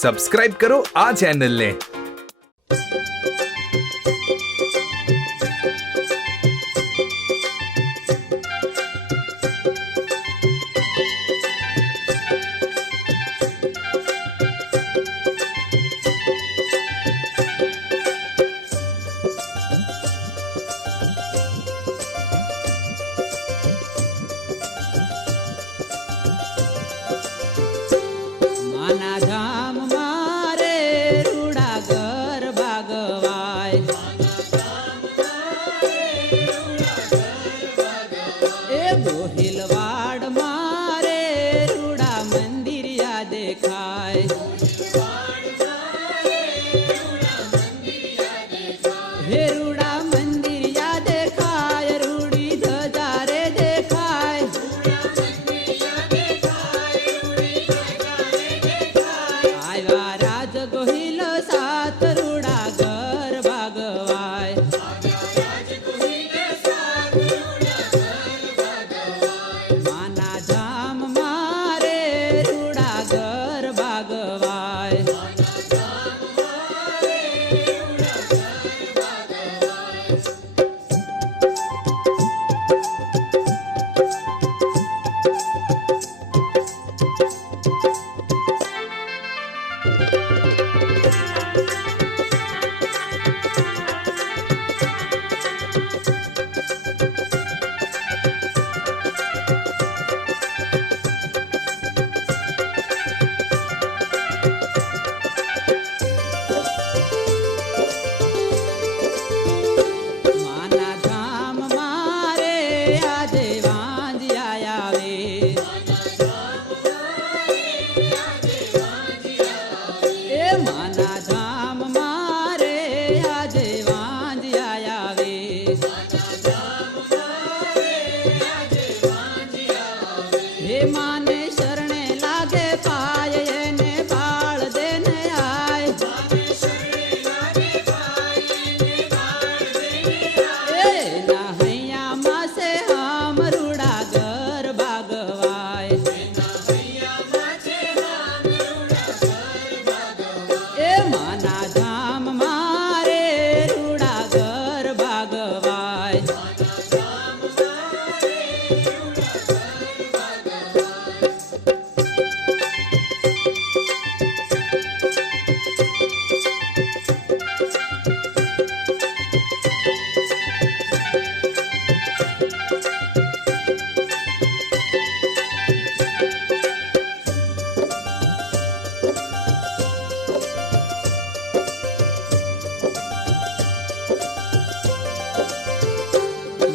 Subscribe કરો આ ચેનલને. માના ધામ મારે રૂડા ઘર ભાગવાય, એ ગોહિલવાડ મારે રૂડા મંદિર યા દેખાય, હે રૂડા મંદિર યા દેખાય, રૂડી ધજા રે દેખાય, આવ્યા રાજ ગોહિલ સાત રૂડા ઘર ભાગવાય, માના ધામ મારે રૂડા ઘર ભાગવાય, માના ધામ મારે આજે વાંજિયા આવે, એ માના ધામ મારે આજે વાંજિયા આવે, હે માને શરણે લાગે પાય એને બાળ દેને આય, એના હૈયા માસે હામ રૂડા ઘર ભાગવાય, એ માના ધામ મારે રૂડા ઘર ભાગવાય,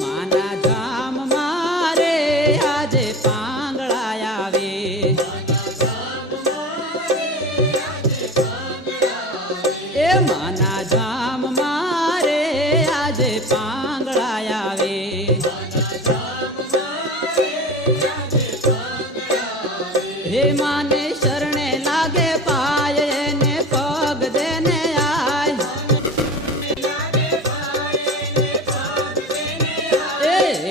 માના ધામ મારે આજે પાંગળા આવે, એ માના ધામ મારે આજે પાંગળા આવે, હે માને શરણે લાગે પાય એને પગ દેને આય,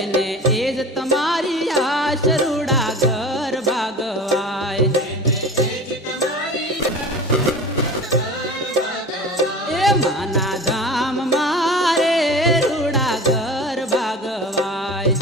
એને એજ તમારી આશ રૂડા ઘર ભાગવાય, એ માના ધામ મારે રૂડા ઘર ભાગવાય,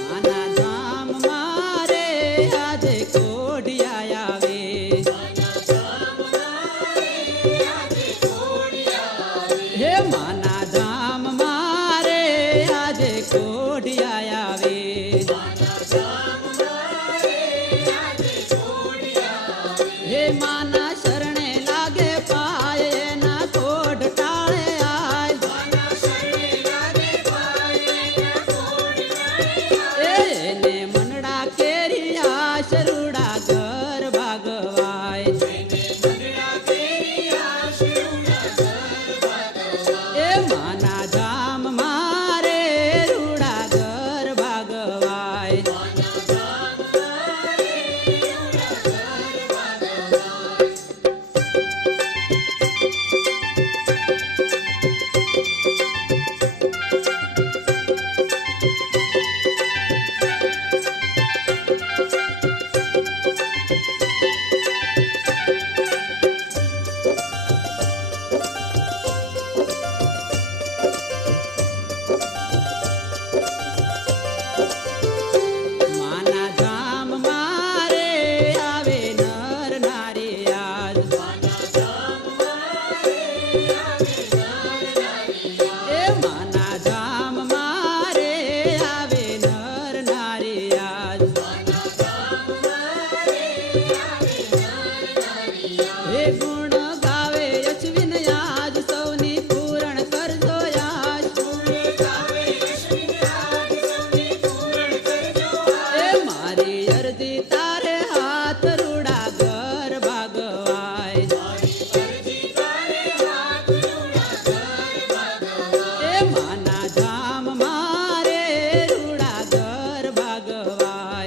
માના ધામ મારે આજે કોઢિયા આવે, હે માના ધામ મારે આજે કોઢિયા આવે, હે માના શરણે લાગે પાય એના કોઢ ટાળે આય, એને મનડા કેરી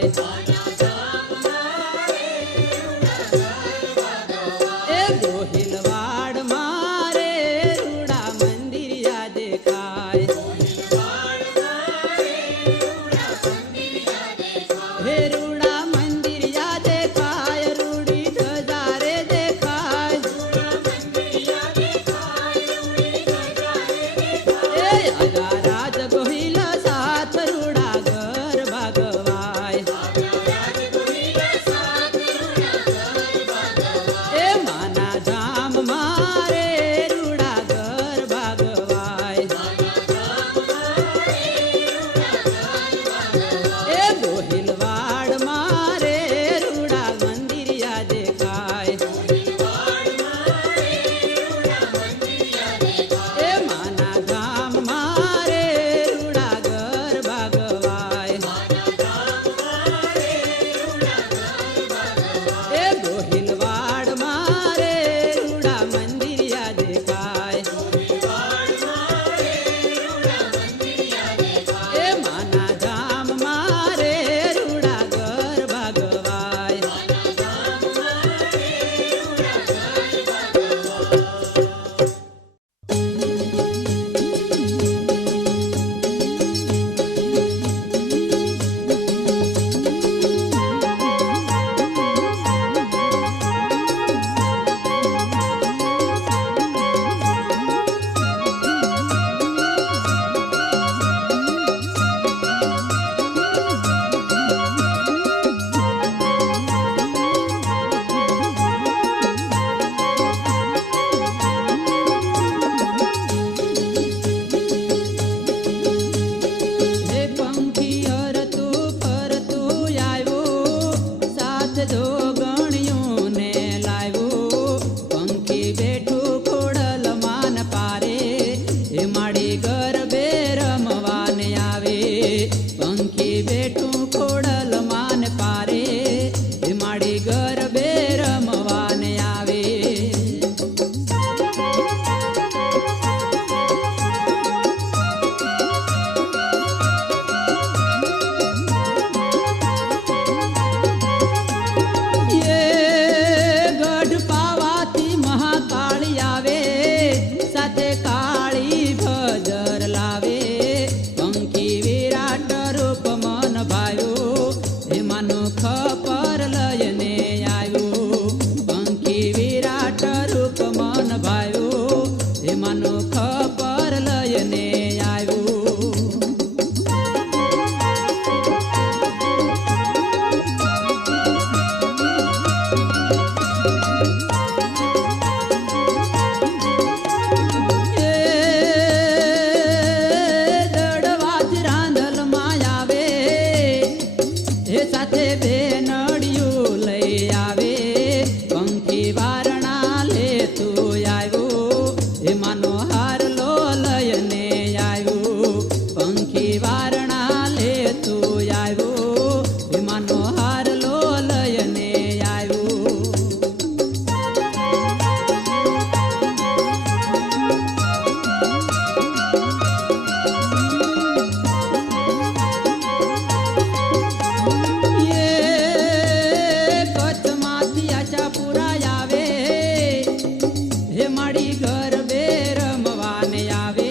એ ગોહિલવાડ મારે રૂડા મંદિરિયા દેખાય હે રૂડા મંદિરિયા દેખાય રૂડી ધજા રે દેખાય એ આજા રાજ ગોહિલ સાથ રૂડા ઘર ભાગવાય એ માના ધામ મારે રૂડા ઘર ભાગવાય એ ગોહિલવાડ મારે રૂડા મંદિરિયા દેખાય એ માના ધામ મારે રૂડા ઘર ભાગવાય એ ગોહિલવાડ મારે રૂડા મંદિરિયા દેખાય એ માના ધામ મારે રૂડા ઘર ભાગવાય હે પંખી હરતું ફરતું આવ્યું સાથ જોગણિયું ને લાવ્યું પંખી બેઠું ખોડલ માન પારે એ માડી ગરબે રમવાને આવે પંખી બેઠું ખોડલ માન પારે એ માડી ગરબે રમવાને આવે એ ગઢ પાવાથી મહાકાળી આવે સાથે કાળી ભજર લાવે પંખી વિરાટ રૂપ મન ભાયું એમાંનું ખપર લયને આવ્યું પંખી વિરાટ રૂપ મન ભાયું એમાંનું ખપર લયને આવ્યું એ દડવાજ રાંધલમાં આવે એ સાથે બે નડિયું લઈ આવે પંખી વારણા લેતું આવ્યું એમાંનો હારલો લયને આવ્યું પંખી વારણા લેતું આવ્યું એમાંનો હારલો લયને આવ્યું એ કચ્છમાંથી આશાપુરા આવે હે માડી ગરબે રમવાને આવે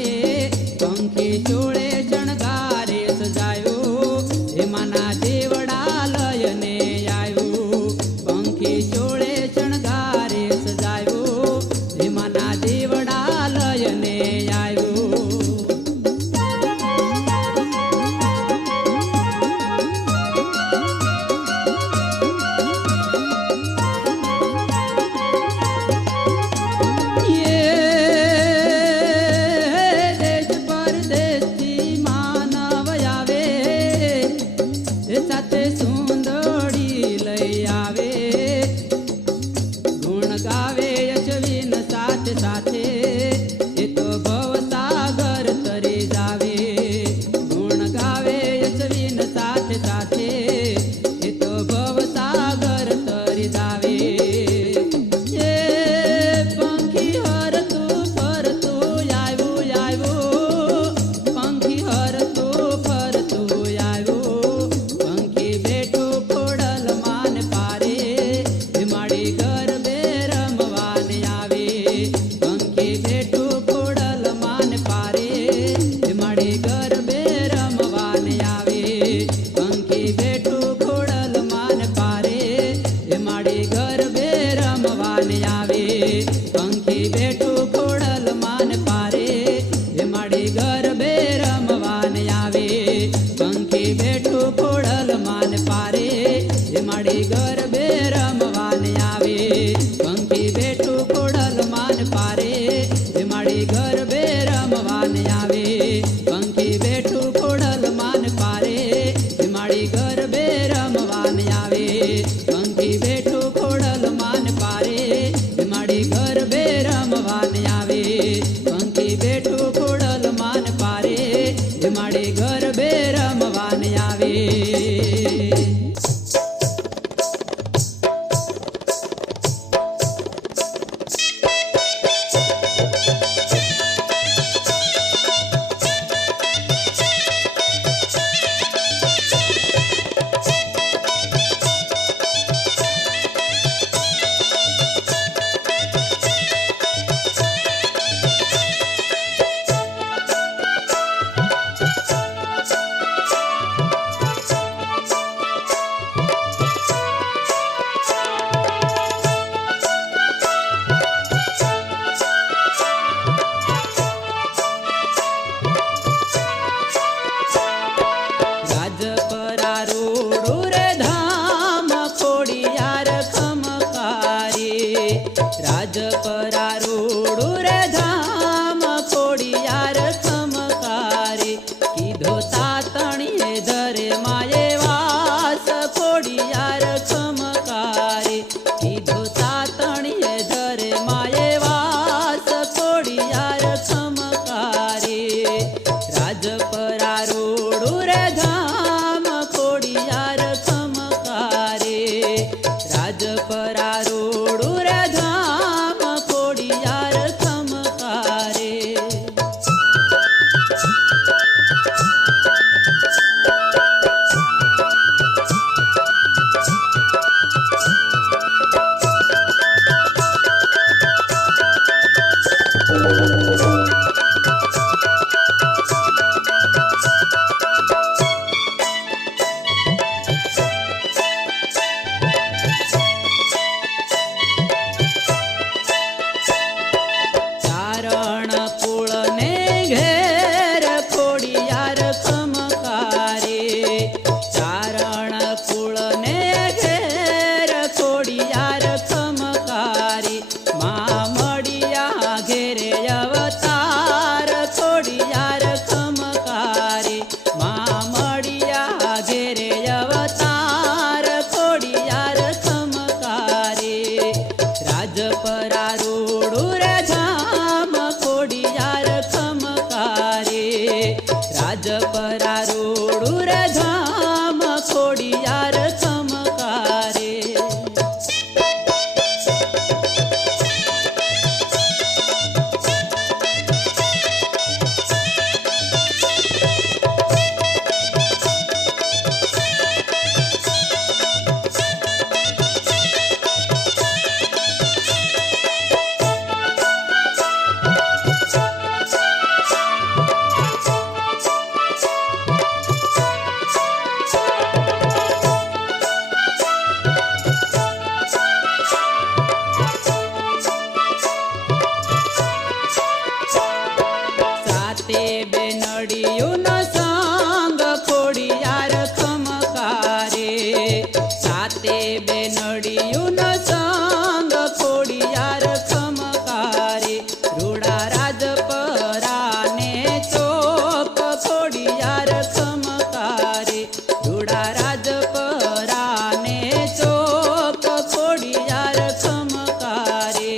પંખી ચોળે શણગારે સજાયો એમાંના દેવડા લયને આવ્યું પંખી ચોળે શણગારે સજાયો એમાંના દેવડા લયને આવ્યું માડી ગરબે રમવાને આવે પંખી બેઠું ખોડલ માન પારે હે માડી ગરબે રમવાને આવે પંખી બેઠું ખોડલ માન પારે હે માડી ગરબે રમવાને આવે પંખી બેઠું ખોડલ માન પારે હે માડી ગરબે રમવાને આવે પંખી બેઠું ખોડલ માન પારે હે માડી ગરબે રમવાને આવે. રાજપરા રોડું રે ધામ ખોડિયાર ખમકારે કીધો તાતણીએ ધરે માયે વાસ ખોડિયાર ખમકારે કીધો તાતણીએ ધરે માયે વાસ ખોડિયાર ખમકારે રાજપરા રોડું રે ધામ ખોડિયાર ખમકારે રાજપરા રોડું રે ધામ ખોડિયાર ખમકારે. ચારણ કુળને ઘેર ખોડિયાર ખમકારે ચારણ કુળને ઘેર ખોડિયાર ખમકારે મા મળિયા ઘેરે અવતાર ખોડિયાર ખમકારે મા મળિયા ઘેરે અવતાર ખોડિયાર ખમકારે રાજપરા રોડું રે ધામ ખોડિયાર ખમકારે રાજપરા રોડું રે ધામ ખોડિયાર ખમકારે. સાતે બેનડીયુંનો સંગ ખોડિયાર ખમકારે સાતે બેનડીયુંનો સંગ ખોડિયાર ખમકારે રૂડા રાજપરાને ચોક ખોડિયાર ખમકારે રૂડા રાજપરાને ચોક ખોડિયાર ખમકારે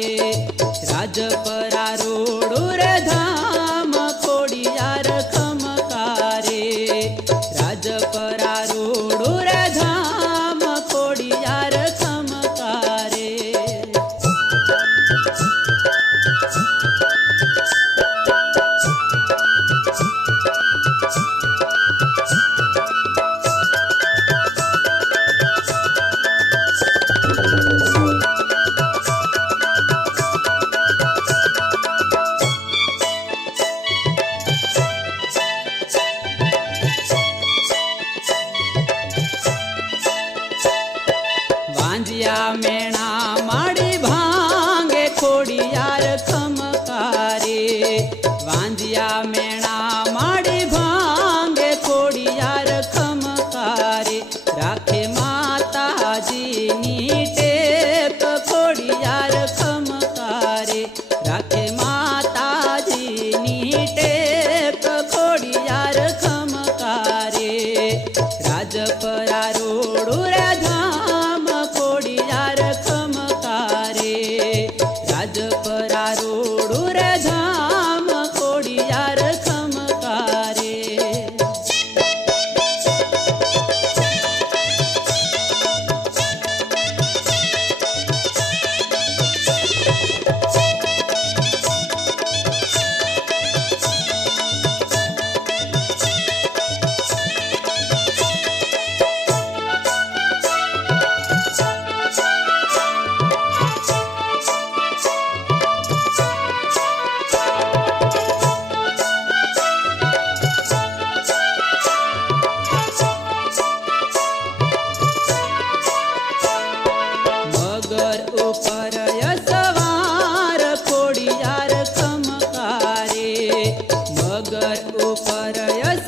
રાજપરા રોડું રે ધામ ખોડિયાર ખમકારે રાજપરા રોડું રે ધામ ખોડિયાર ખમકારે. વાંજિયા મેણા માડી ભાંગે ખોડિયાર ખમકારે વાંજિયા મેણા માડી ભાંગે ખોડિયાર ખમકારે રાખે માતાજી મગર ઉપર સવાર ખોડિયાર ખમકારે, મગર ઉપર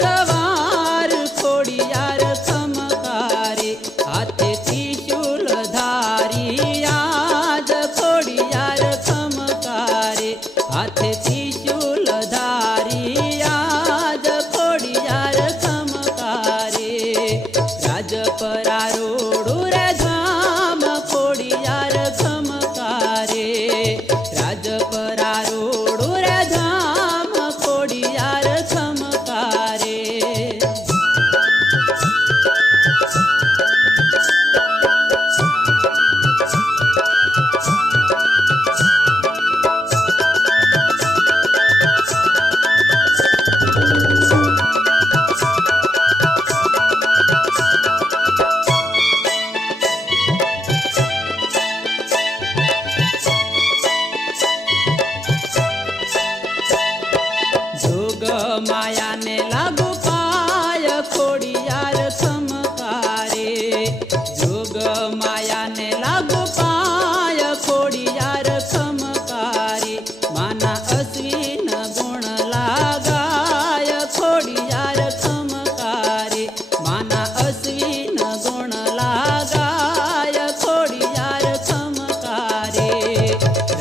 સવાર ખોડિયાર ખમકારે, હાથેથી શૂલ ધારી આજ ખોડિયાર ખમકારે, હાથેથી શૂલ ધારી આજ ખોડિયાર ખમકારે, રાજપરા રોડું રે ધામ ખોડિયાર ખમકારે, રાજપરા રોડું રે ધામ ખોડિયાર ખમકારે. જોગ માયાને લાગુ પાય ખોડિયાર ખમકારે, જોગ માયાને લાગુ પાય ખોડિયાર ખમકારે, માના અશ્વિન ગુણ લાગાય ખોડિયાર ખમકારે, માના અશ્વિન ગુણ લાગાય ખોડિયાર ખમકારે,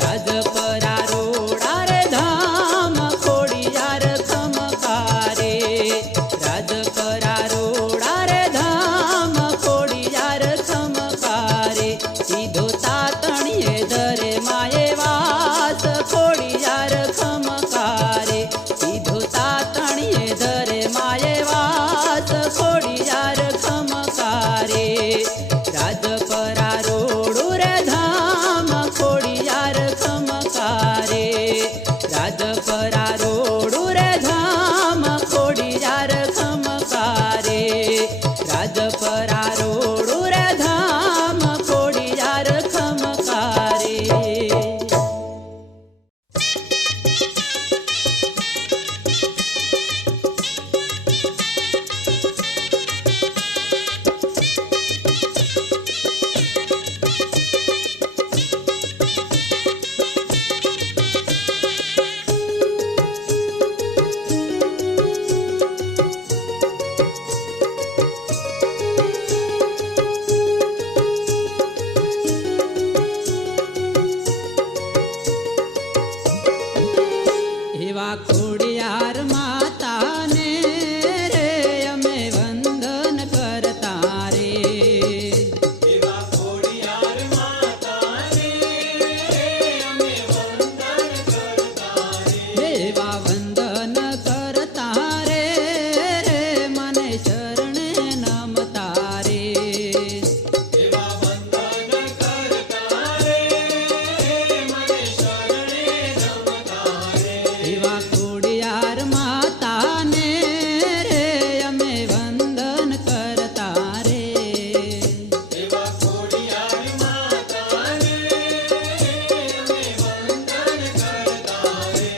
રાજપરા રોડા રે ધામ ખોડિયાર ખમકારે, રાજપરા રોડા રે ધામ ખોડિયાર ખમકારે, સીધો તાતણીએ ધરે માએ વાસ ખોડિયાર ખમકારે, સીધો તાતણીએ ધરે માએ વાસ ખોડિયાર ખમકારે, રાજપરા રોડું રે ધામ ખોડિયાર ખમકારે, રાજપરા રોડું રે ધામ ખોડિયાર ખમકારે, રાજપરા રોડું રે ધામ ખોડિયાર ખમકારે. એવા ખોડિયાર માતાને રે અમે વંદન કરતા રે, એવા ખોડિયાર માતાને અમે વંદન કરતા રે, એવા વંદન કરતા રે મને શરણે નમતા રે, એવા વંદન કરતા રે મને શરણે નમતા રે, એવા ખોડિયાર માતાને રે અમે વંદન કરતા રે. એવા ખોડિયાર માતાને અમે વંદન કરતા રે.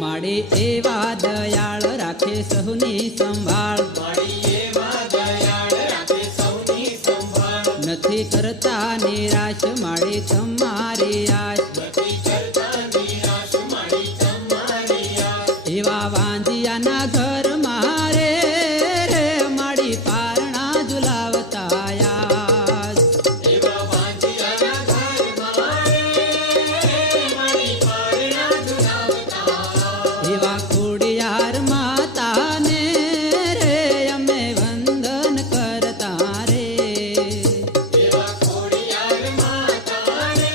માડે એવા દયાળ રાખે સહુની સંભાળ, મારી એવા દયાળ રાખે સૌની સંભાળ, નથી કરતા નિરાશ માડે તમારી આશ, નથી કરતા નિરાશ મારી તમારી આશ, એવા વાંજિયાના ઘર મારે રે માડી પારણા ઝુલાવતા યાદ, એવા વાંજિયાના ઘર મારે મારી પારણા ઝુલાવતા, એવા ખોડિયાર માતાને રે અમે વંદન કરતા રે, એવા ખોડિયાર માતાને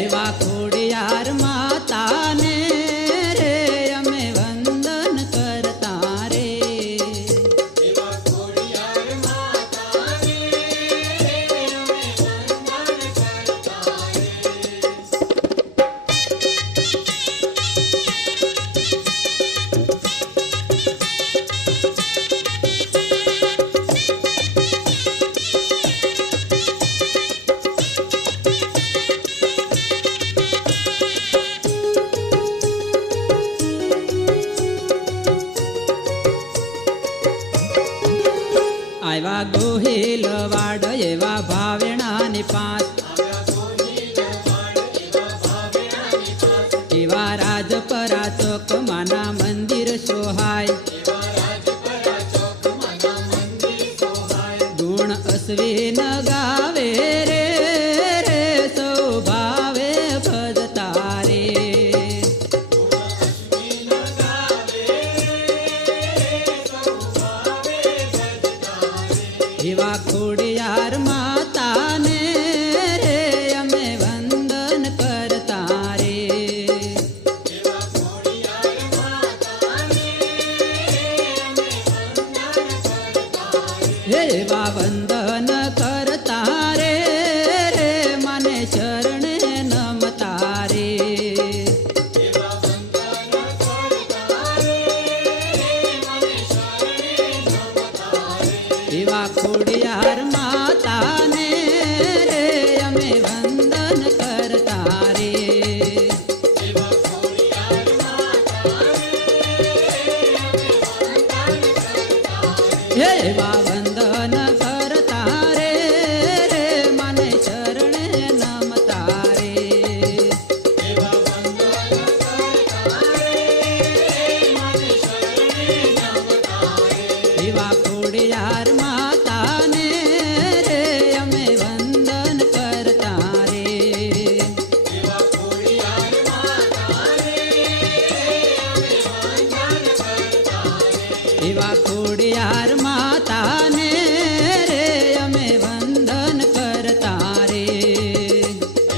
એવા ખોડિયાર માતાને રે અમે વંદન કરતા રે. એવા ખોડિયાર માતાને અમે વંદન કરતા રે. આવ્યા ગોહિલ વાડ એવા ભાવેણાની પાસ, આવ્યા ગોહિલ વાડ એવા ભાવેણાની પાસ, એવા રાજપરા ચોક માના મંદિર સોહાય, એવા રાજપરા ચોકમાંના મંદિર સોહાય. ગુણ અશ્વિન ગાવે રે રે સૌ ભાવે ભજતા રે. અશ્વિન ગાવે સૌ ભાવે ભજતા રે. એવા ખોડિયાર માતાને રે અમે વંદન કરતા રે. એવા ખોડિયાર માતાને અમે વંદન કરતા રે. એવા વંદન કરતા રે રે મને શરણે નમતા રે. એવા વંદન કરતા રે મને શરણે નમતા રે. એવા ખોડિયાર માતાને રે અમે વંદન કરતા રે. એવા ખોડિયાર માતાને અમે વંદન કરતા રે. એવા વંદન કરતા રે રે મને શરણે નમતા રે. એવા વંદન કરતા રે મને શરણે નમતા રે. એવા ખોડિયાર માતાને રે અમે વંદન કરતા રે. એવા ખોડિયાર માતાને અમે વંદન કરતા રે. એવા ખોડિયાર માતાને રે અમે વંદન કરતા રે.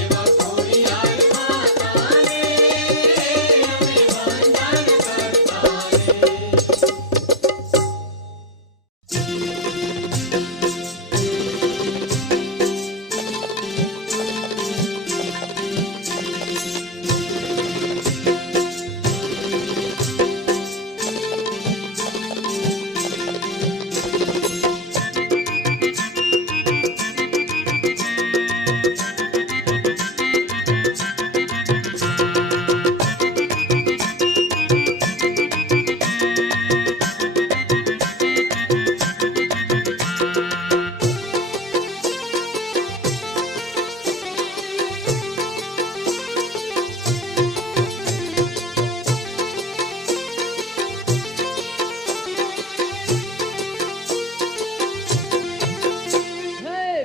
એવા ખોડિયાર માતાને અમે વંદન કરતા રે.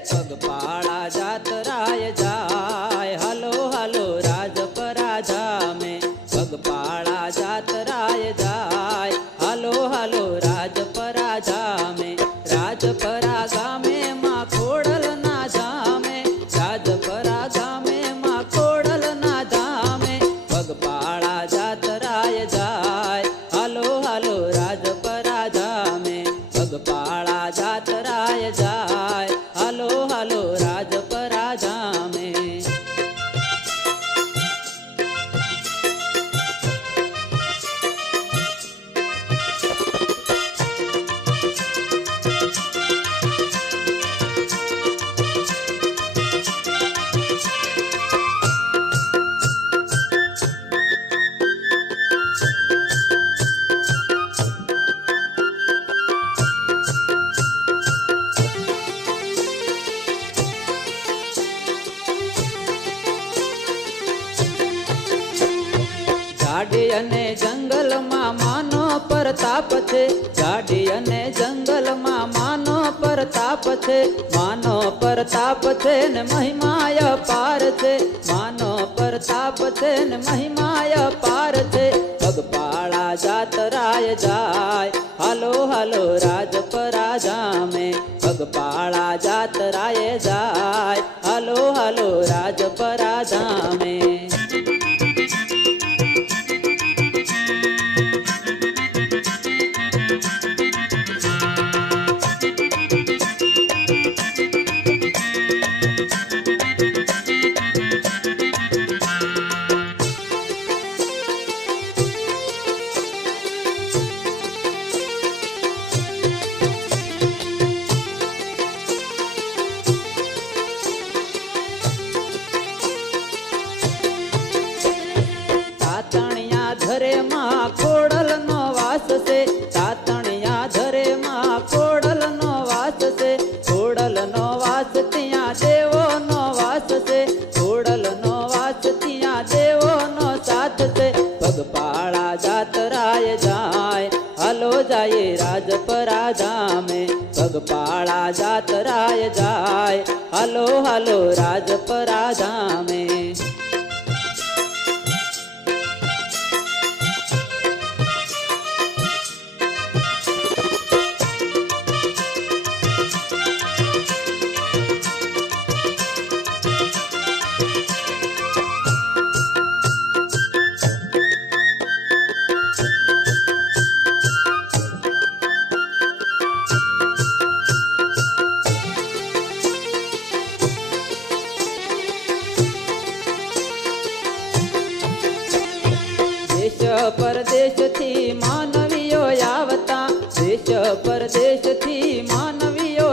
પગપાળા જાતરાય જાય હલો હલો રાજપરા જામે. પગપાળા જાતરાય જાય હલો હલો રાજપરા જામે. રાજપરા ગામે માં ખોડલ ના જામે. રાજપરા ગામે માં ખોડલ ના જામે. પગપાળા જાતરાય જાય હલો હલો રાજપરા જામે. પગપાળા જાતરાય જાય હલો હલો રાજપરા જામે. જાડી અને જંગલમાં માનો પ્રતાપ છે. જાડી અને જંગલમાં માનો પ્રતાપ છે. માનો પ્રતાપ છે ને મહિમાય પાર છે. માનો પ્રતાપ છે ને મહિમાય પાર છે. પગપાળા જાતરાય જાય હાલો હાલો રાજપરા જામે. પગપાળા જાતરાય જાય હાલો હાલો રાજપરા જામે. જાતરાય જાય હાલો હાલો રાજપરા ધામે પરદેશથી માનવીઓ આવતા દેશ પરદેશથી માનવીઓ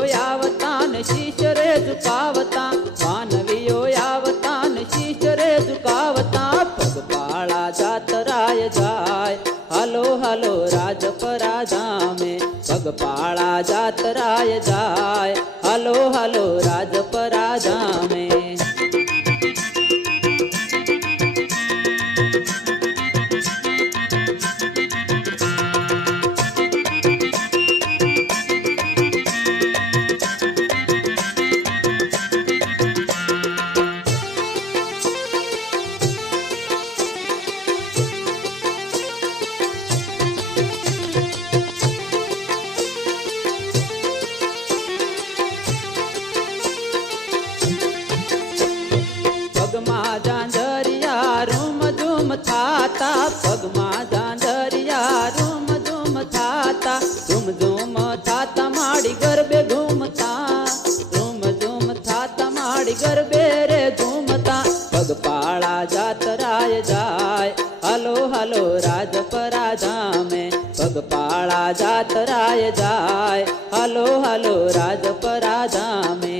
આવતા ને શીશ રે ઝુકાવતા માનવીઓ આવતા ને શીશ રે ઝુકાવતા પગપાળા જાતરાય જાય હાલો હાલો રાજપરા ધામે પગપાળા જાતરાય જાય હાલો હાલો રાજપરા ધામે પગમાં Jhanjhariya room zoom થાતા zoom zoom થાતા માડી ગરબે ઘૂમતા રૂમ ઝૂમ થાતા માડી ગરબે રે ઘૂમતા પગપાળા જાતરાય જાય હાલો હાલો રાજપરા ધામે પગપાળા જાતરાય જાય હાલો હાલો રાજપરા ધામે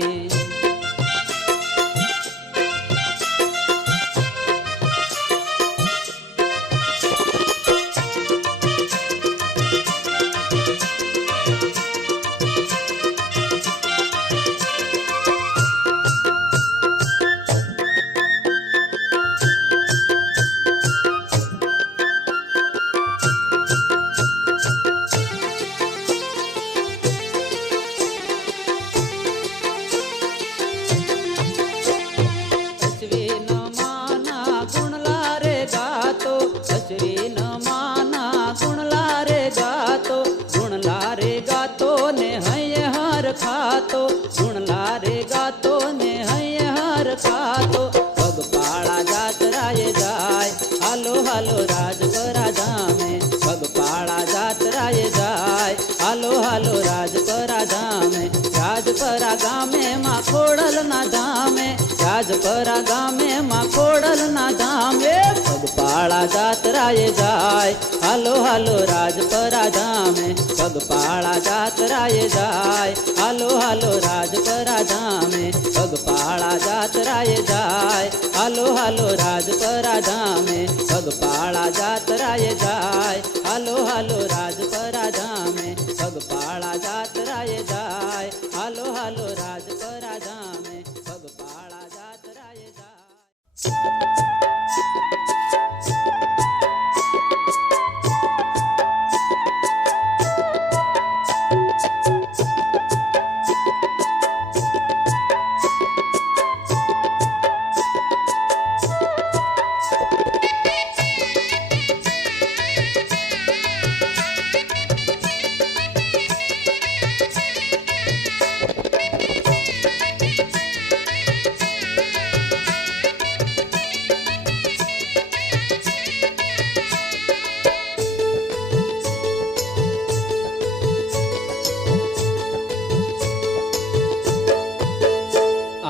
ખાતો ગુણલા રે ગાતો ને હૈયર ખાતો પગપાળા જાતરાય જાય હાલો હાલો રાજપરા ધામે પગપાળા જાતરાય જાય હાલો હાલો રાજપરા ધામે રાજપરા ગામે માં ખોડલ ના ધામે રાજપરા ગામે માં ખોડલ ના ધામે પગપાળા જાતરાય જાય હાલો હાલો રાજપરા ધામે પગપાળા જાતરાય જાય હાલો હાલો રાજપરા ધામે પગપાળા જાતરાય જાય હાલો હાલો રાજપરા ધામે પગપાળા જાતરાય જાય હાલો હાલો રાજપરા ધામે પગપાળા જાતરાય જાય હાલો હાલો રાજપરા ધામે પગપાળા જાતરાય જાય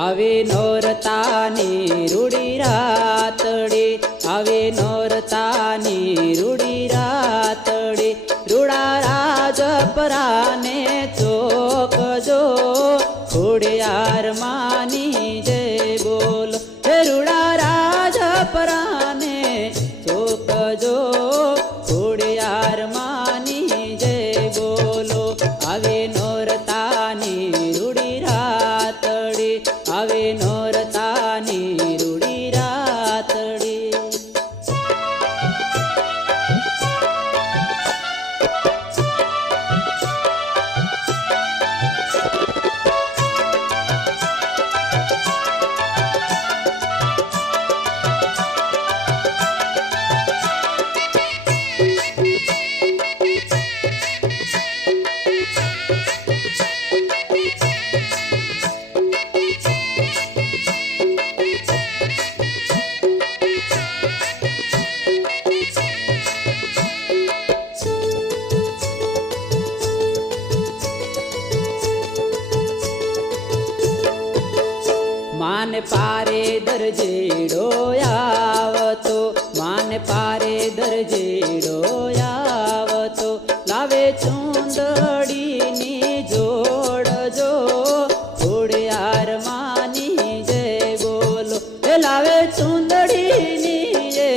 આવે નોરતાની રૂડી રાતડી આવે નોરતાની રૂડી રાતડી રૂડા રાજપરાને ચોકજો ખોડિયાર માની જય બોલ હે રૂડા રાજપરાને ચોકજો ખોડિયાર માની જય બોલો આવે નોરતાની રૂડી રાતડી આવે નોરતાની રૂડી રાતડી માન પારે દરજીડો આવતો, માન પારે દરજીડો આવતો, લાવે ચૂંદડીની જોડજો, ખોડિયાર માની જય બોલો. એ લાવે ચૂંદડીની એ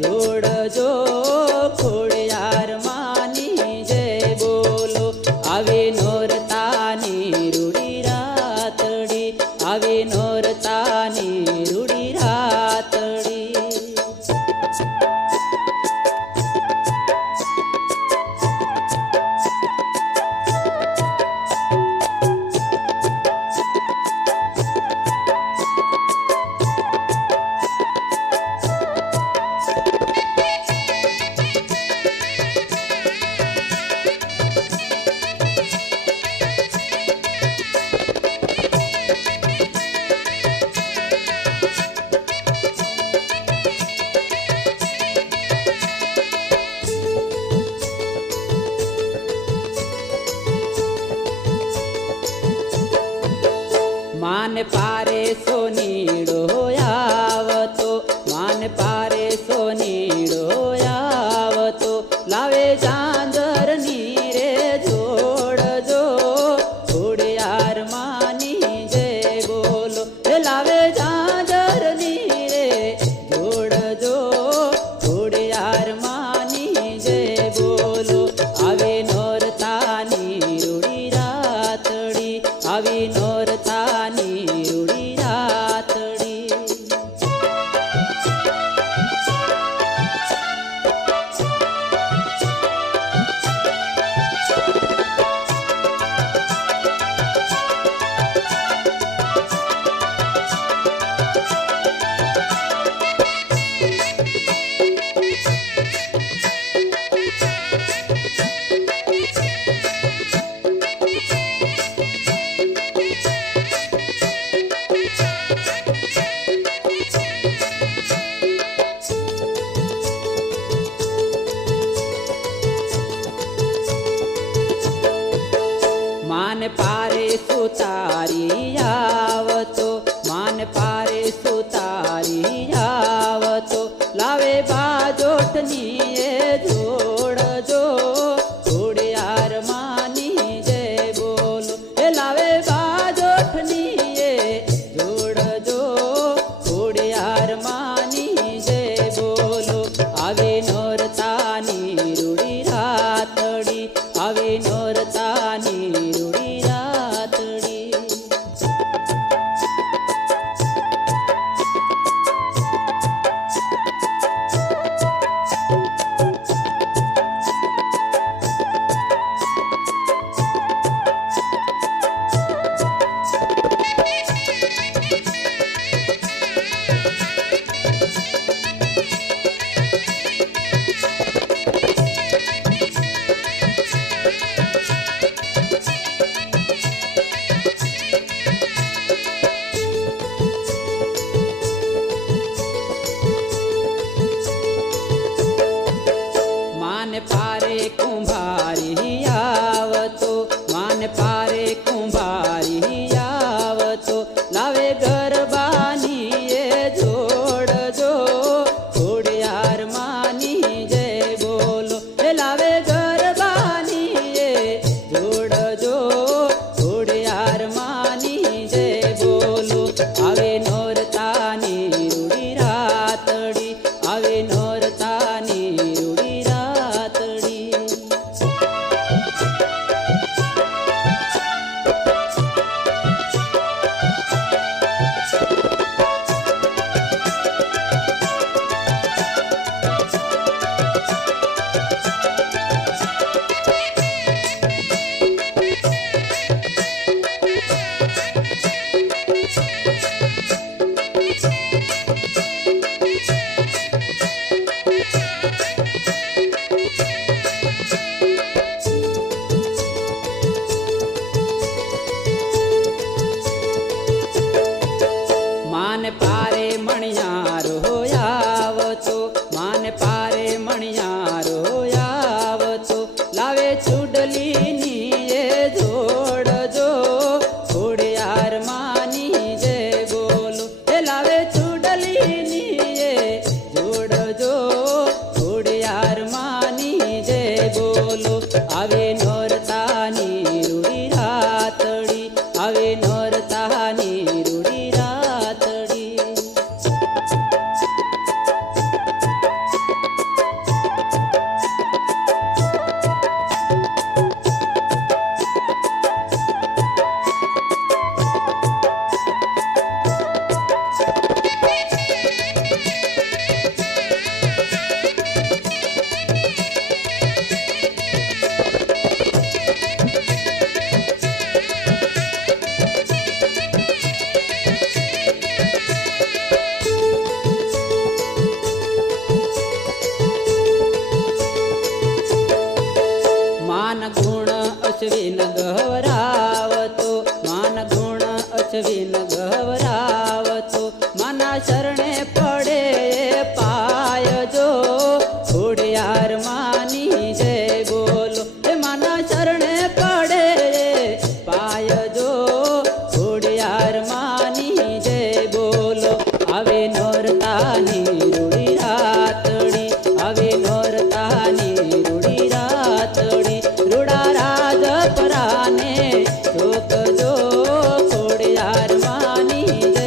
જોડજો, ખોડિયાર માની જય બોલો. આવી નોરતાની રૂડી રાતડી, આવી નોરતાની રૂડી રાતડી. માન પારે સોનીડો આવતો, માન પારે સોનીડો આવતો, લાવે ઝાંઝરની રે જોડજો, ખોડિયાર માની જય બોલો. એ લાવે ઝાંઝરની રે જોડજો, ખોડિયાર માની જય બોલો. આવી નોરતાની રૂડી રાતડી, આવી નોરતાની રૂડી રાતડી. માન પારે સુતારી આવતો, માન પારે સુતારી આવતો, લાવે બાજોટની એ જોડજો, ખોડિયાર માની જય બોલો. એ લાવે બાજોટની એ જોડજો, ખોડિયાર માની જય બોલો. આવી નોરતાની રૂડી રાતડી, આવી નોરતાની રૂડી રાતડી. માન પારે કુંભારી આવતો, માન પારે કુંભારી આવતો, લાવે ગરબાની એ જોડજો, ખોડિયાર માની જય બોલો. એ લાવે ગરબાની એ જોડજો, ખોડિયાર માની જય બોલો. આવે નોરતાની રૂડી રાતડી, આવે નોરતાની રૂડી રાતડી. નોરતાની રૂડી રાતડી. માન ગુણ અશ્વિન ગહવરાવતો, માન ગુણ અશ્વિન ગહવરાવતો, માના શરણે પડે પાય જો, ખોડિયાર માની જય બોલો. એ માના શરણે પડે પાય જો, ખોડિયાર માની જય બોલો. આવે નોરતાની રૂડી રાતડી, આવે નોરતાની રૂડી રાતડી. રૂડા રાજ પરાને જોકજો, ખોડિયાર માની જય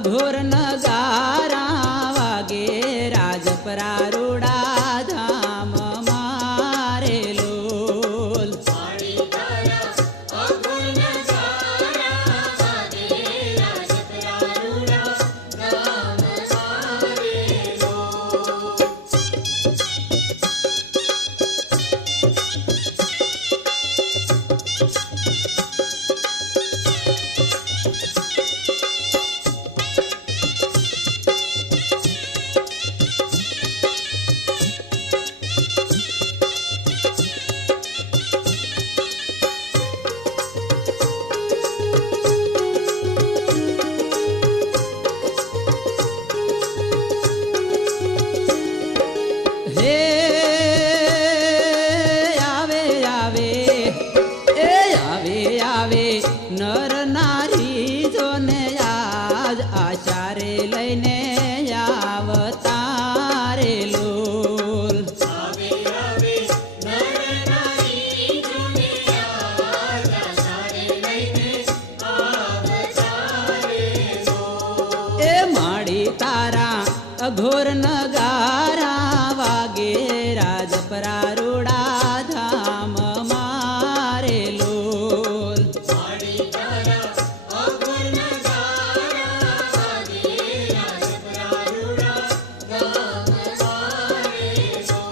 અઘોર નગારા વાગે રાજપરા રૂડા ધામ મારે લોલ. માડી તારા અઘોર નગારા વાગે રાજપરા રૂડા ધામ મારે લો. હે આવે આવે એ આવે આવે નર નારી જોને આજ આચારે લઈને આવતારે લોલ. આવે આવે નર નારી જોને આજા સારે લઈને આવતારે લો. એ માડી તારા અઘોર નગારા વાગે રાજપરા રૂડા ધામ મારે લોલ. માડી તારા અઘોર નગારા વાગે રાજપરા રૂડા ધામ મારે લો.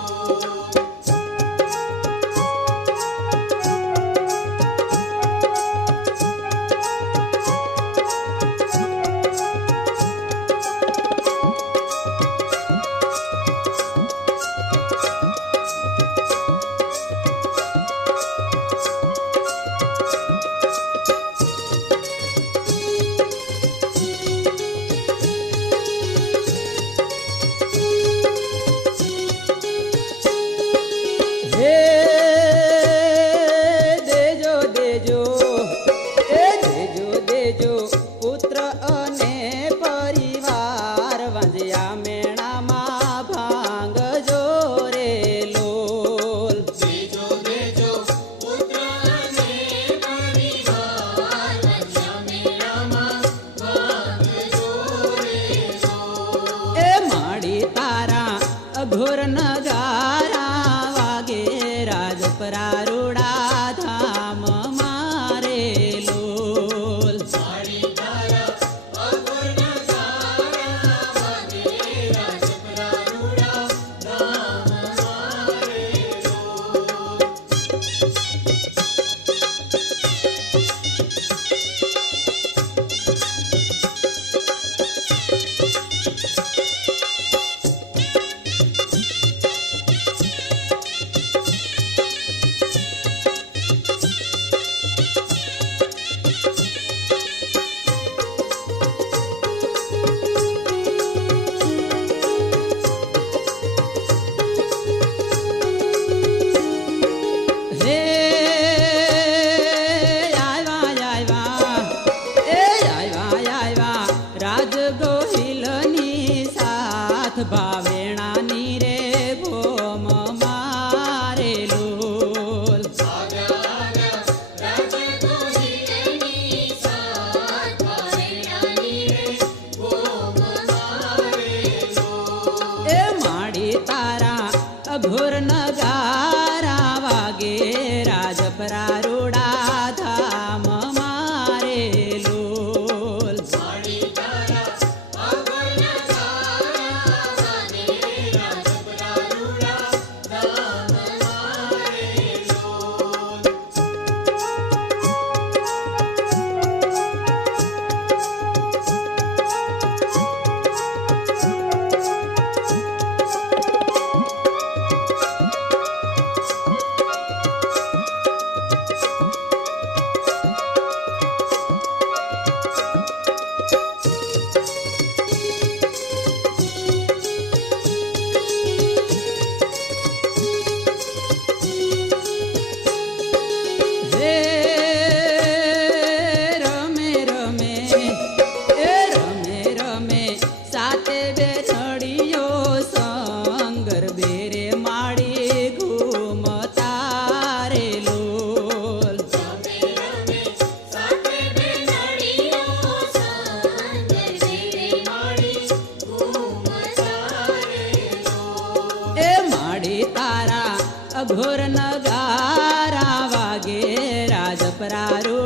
કરારો